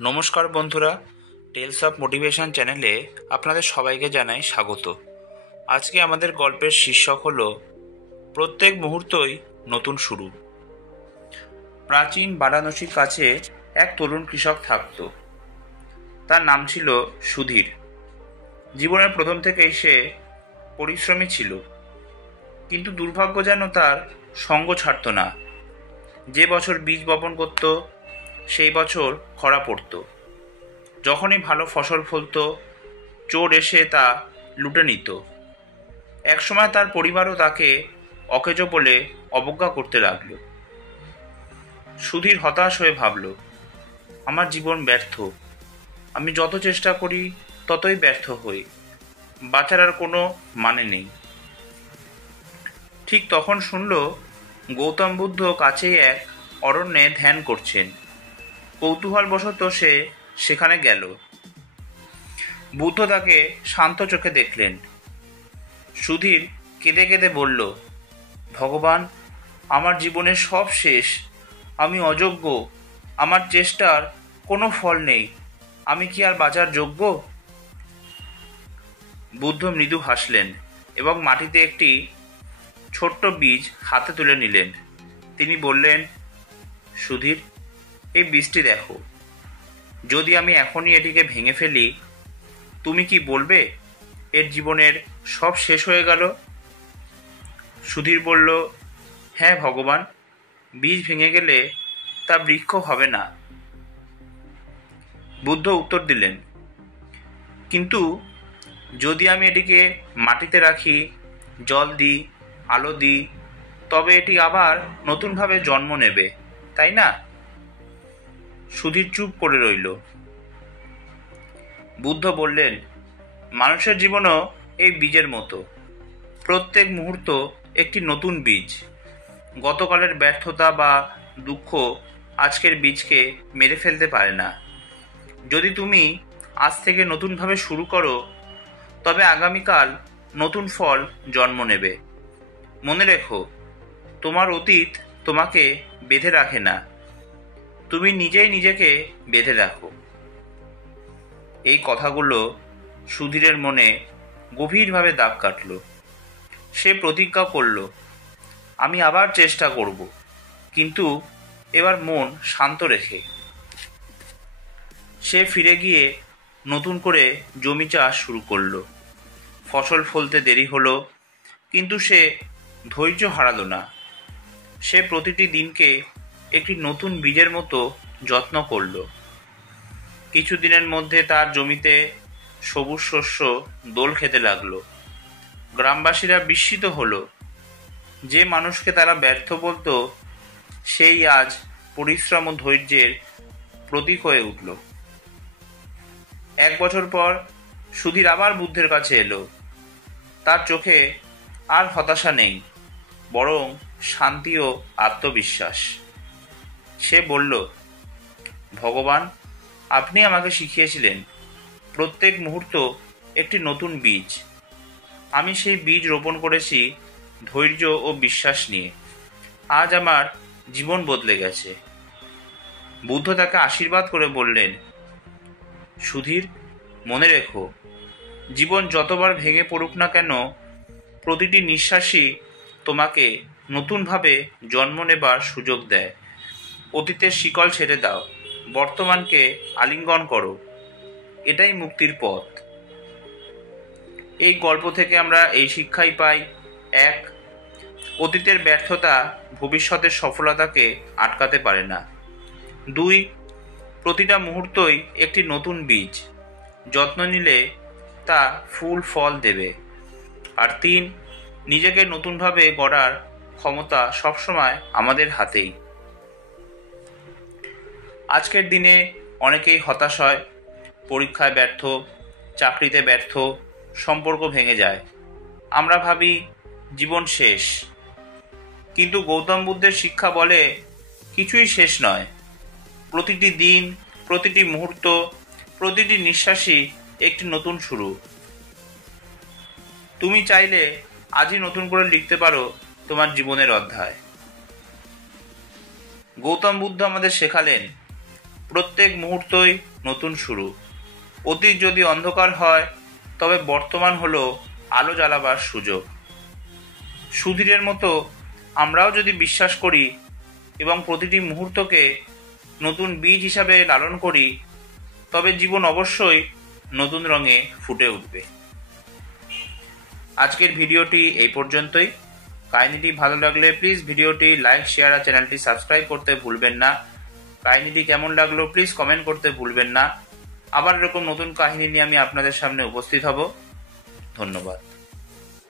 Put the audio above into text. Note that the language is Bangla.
নমস্কার বন্ধুরা, টেলস অফ মোটিভেশন চ্যানেলে আপনাদের সবাইকে জানাই স্বাগত। আজকে আমাদের গল্পের শীর্ষক হলো প্রত্যেক মুহূর্তই নতুন শুরু। প্রাচীন বারাণসীর কাছে এক তরুণ কৃষক থাকত। তার নাম ছিল সুধীর। জীবনের প্রথম থেকেই সে পরিশ্রমী ছিল, কিন্তু দুর্ভাগ্য যেন তার সঙ্গ ছাড়ত না। যে বছর বীজ বপন করত সেই বছর খরা পড়ত। যখনই ভালো ফসল ফলত, চোর এসে তা লুটে নিত। একসময় তার পরিবারও তাকে অকেজো বলে অবজ্ঞা করতে লাগল। সুধীর হতাশ হয়ে ভাবল, আমার জীবন ব্যর্থ। আমি যত চেষ্টা করি ততই ব্যর্থ হই। বাঁচার আর কোনো মানে নেই। ঠিক তখন শুনল গৌতম বুদ্ধ কাছেই এক অরণ্যে ধ্যান করছেন। কৌতূহলবশত সে সেখানে গেল। বুদ্ধ তাকে শান্ত চোখে দেখলেন। সুধীর কেঁদে কেঁদে বলল, ভগবান, আমার জীবনের সব শেষ। আমি অযোগ্য। আমার চেষ্টার কোনো ফল নেই। আমি কি আর বাঁচার যোগ্য? বুদ্ধ মৃদু হাসলেন এবং মাটিতে একটি ছোট্ট বীজ হাতে তুলে নিলেন। তিনি বললেন, সুধীর, এই বীজটি দেখো। যদি আমি এখনই এটিকে ভেঙে ফেলি, তুমি কি বলবে এর জীবনের সব শেষ হয়ে গেল? সুধীর বলল, হ্যাঁ ভগবান, বীজ ভেঙে গেলে তা বৃক্ষ হবে না। বুদ্ধ উত্তর দিলেন, কিন্তু যদি আমি এটিকে মাটিতে রাখি, জল দিই, আলো দিই, তবে এটি আবার নতুনভাবে জন্ম নেবে, তাই না? সুধীর চুপ করে রইল। বুদ্ধ বললেন, মানুষের জীবনও এই বীজের মতো। প্রত্যেক মুহূর্ত একটি নতুন বীজ। গতকালের ব্যর্থতা বা দুঃখ আজকের বীজকে মেরে ফেলতে পারে না। যদি তুমি আজ থেকে নতুনভাবে শুরু করো, তবে আগামীকাল নতুন ফল জন্ম নেবে। মনে রেখো, তোমার অতীত তোমাকে বেঁধে রাখে না, তুমি নিজেই নিজেকে বেঁধে রাখো। এই কথাগুলো সুধীরের মনে গভীরভাবে দাগ কাটল। সে প্রতিজ্ঞা করল, আমি আবার চেষ্টা করব, কিন্তু এবার মন শান্ত রেখে। সে ফিরে গিয়ে নতুন করে জমি চাষ শুরু করলো। ফসল ফলতে দেরি হলো, কিন্তু সে ধৈর্য হারালো না। সে প্রতিটি দিনকে একটি নতুন বীজের মতো যত্ন করল। কিছুদিনের মধ্যে তার জমিতে সবুজ শস্য দোল খেতে লাগলো। গ্রামবাসীরা বিস্মিত হলো। যে মানুষকে তারা ব্যর্থ বলতো, সেই আজ পরিশ্রম ও ধৈর্যের প্রতীক হয়ে উঠল। 1 বছর পর সুধীর আবার বুদ্ধের কাছে এলো। তার চোখে আর হতাশা নেই, বরং শান্তি ও আত্মবিশ্বাস। সে বলল, ভগবান, আপনি আমাকে শিখিয়েছিলেন প্রত্যেক মুহূর্ত একটি নতুন বীজ। আমি সেই বীজ রোপণ করেছি ধৈর্য ও বিশ্বাস নিয়ে। আজ আমার জীবন বদলে গেছে। বুদ্ধ তাকে আশীর্বাদ করে বললেন, সুধীর, মনে রেখো, জীবন যতবার ভেঙে পড়ুক না কেন, প্রতিটি নিঃশ্বাসই তোমাকে নতুনভাবে জন্ম নেবার সুযোগ দেয়। অতীতের শিকল ছেড়ে দাও, বর্তমানকে আলিঙ্গন করো। এটাই মুক্তির পথ। এই গল্প থেকে আমরা এই শিক্ষাই পাই: 1. অতীতের ব্যর্থতা ভবিষ্যতের সফলতাকে আটকাতে পারে না। 2. প্রতিটা মুহূর্তই একটি নতুন বীজ। যত্ন নিলে তা ফুল ফল দেবে। আর 3. নিজেকে নতুনভাবে গড়ার ক্ষমতা সবসময় আমাদের হাতেই। আজকের দিনে অনেকেই হতাশ হয়, পরীক্ষায় ব্যর্থ, চাকরিতে ব্যর্থ, সম্পর্ক ভেঙে যায়। আমরা ভাবি জীবন শেষ, কিন্তু গৌতম বুদ্ধের শিক্ষা বলে কিছুই শেষ নয়। প্রতিটি দিন, প্রতিটি মুহূর্ত, প্রতিটি নিঃশ্বাসই একটি নতুন শুরু। তুমি চাইলে আজই নতুন করে লিখতে পারো তোমার জীবনের অধ্যায়। গৌতম বুদ্ধ আমাদের শেখালেন, প্রত্যেক মুহূর্তই নতুন শুরু। অতীত যদি অন্ধকার হয়, তবে বর্তমান হলো আলো জ্বালাবার সুযোগ। সুধীরের মতো আমরাও যদি বিশ্বাস করি এবং প্রতিটি মুহূর্তকে নতুন বীজ হিসাবে লালন করি, তবে জীবন অবশ্যই নতুন রঙে ফুটে উঠবে। আজকের ভিডিওটি এই পর্যন্তই। কাহিনীটি ভালো লাগলে প্লিজ ভিডিওটি লাইক, শেয়ার আর চ্যানেলটি সাবস্ক্রাইব করতে ভুলবেন না। কাহিনীটি কেমন লাগলো প্লিজ কমেন্ট করতে ভুলবেন না। আবার এরকম নতুন কাহিনী নিয়ে আমি আপনাদের সামনে উপস্থিত হব। ধন্যবাদ।